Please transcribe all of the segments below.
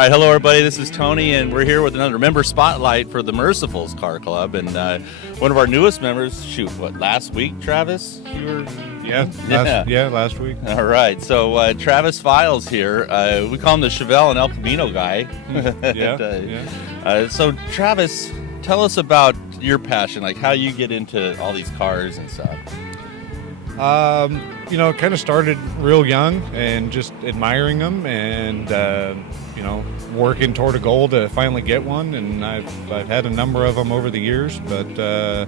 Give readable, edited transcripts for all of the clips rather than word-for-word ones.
All right, hello everybody. This is Tony, and we're here with another member spotlight for the Mercial's Car Club. And one of our newest members, last week, Travis? Last week. All right, so Travis Fildes here. We call him the Chevelle and El Camino guy. So Travis, tell us about your passion, like how you get into all these cars and stuff. Kind of started real young and just admiring them and, working toward a goal to finally get one. And I've had a number of them over the years, but I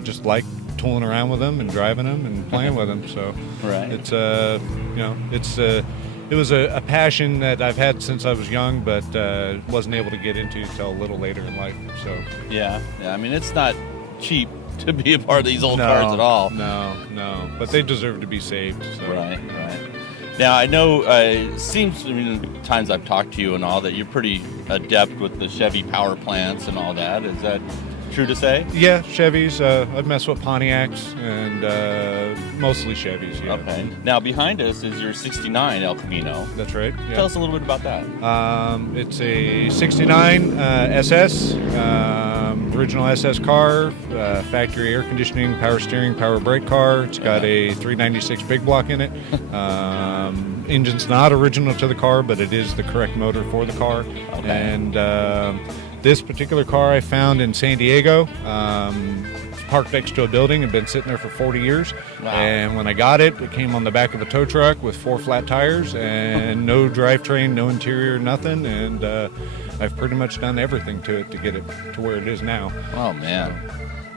just like tooling around with them and driving them and playing with them. So right. It was a passion that I've had since I was young, but wasn't able to get into until a little later in life. So yeah. I mean, it's not cheap to be a part of these old cars at all. No, but they deserve to be saved. So. Right. Now, I know it seems, the times I've talked to you and all, that you're pretty adept with the Chevy power plants and all that. Is that true to say? Yeah, Chevys. I've messed with Pontiacs and mostly Chevys, yeah. Okay. Now, behind us is your 69 El Camino. That's right. Yeah. Tell us a little bit about that. It's a 69 SS, original SS car, factory air conditioning, power steering, power brake car. It's got a 396 big block in it. Engine's not original to the car, but it is the correct motor for the car. Okay. And this particular car I found in San Diego, parked next to a building and been sitting there for 40 years. Wow. And when I got it, it came on the back of a tow truck with 4 flat tires and no drivetrain, no interior, nothing. And I've pretty much done everything to it to get it to where it is now. Oh, man.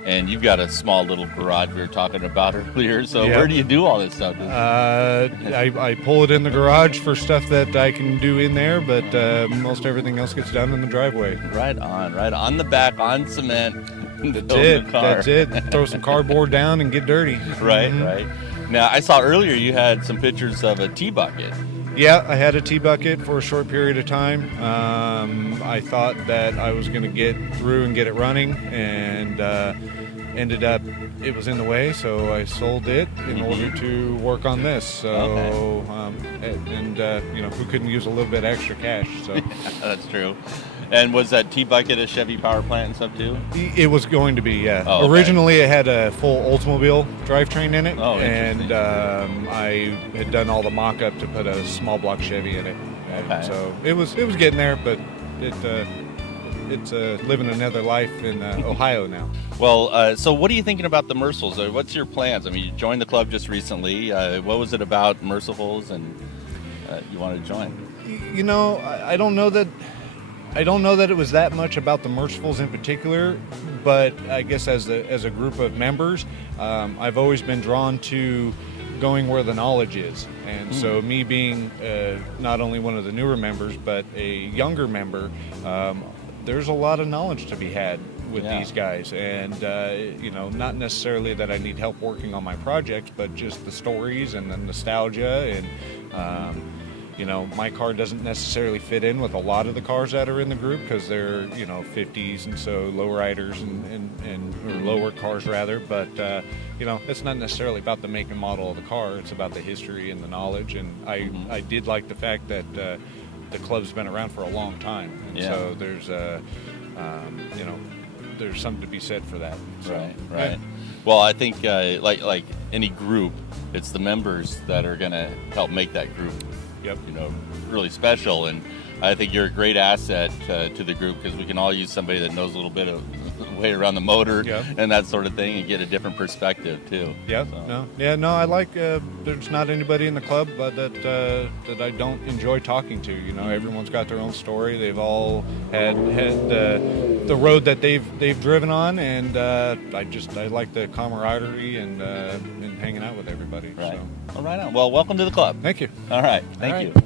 And you've got a small little garage we were talking about earlier. So where do you do all this stuff? I pull it in the garage for stuff that I can do in there, but most everything else gets done in the driveway. Right on the back, on cement. That's it. Throw some cardboard down and get dirty. Right. Now, I saw earlier you had some pictures of a T-bucket. Yeah, I had a T-bucket for a short period of time. I thought that I was going to get through and get it running, and ended up it was in the way, so I sold it in order to work on this. So, who couldn't use a little bit extra cash? So that's true. And was that T-bucket a Chevy power plant and stuff too? It was going to be, yeah. Oh, okay. Originally, it had a full Oldsmobile drivetrain in it, and I had done all the mock-up to put a small block Chevy in it. Okay. So it was getting there, but it's living another life in Ohio now. Well, so what are you thinking about the Mercials? What's your plans? I mean, you joined the club just recently. What was it about Mercials and you wanted to join? I don't know that it was that much about the Mercifuls in particular, but I guess as a group of members, I've always been drawn to going where the knowledge is. And so me being not only one of the newer members, but a younger member, there's a lot of knowledge to be had with these guys. And, not necessarily that I need help working on my projects, but just the stories and the nostalgia and, my car doesn't necessarily fit in with a lot of the cars that are in the group because they're, 50s and so lowriders or lower cars rather. But, it's not necessarily about the make and model of the car. It's about the history and the knowledge. And I did like the fact that the club's been around for a long time. And so there's, there's something to be said for that. So, right. Yeah. Well, I think like any group, it's the members that are going to help make that group really special. And I think you're a great asset to the group because we can all use somebody that knows a little bit of way around the motor and that sort of thing and get a different perspective too. I like there's not anybody in the club that I don't enjoy talking to. Everyone's got their own story. They've all had the road that they've driven on, and I like the camaraderie and hanging out with everybody. Right. So. All right on. Well, welcome to the club. Thank you. All right. Thank you.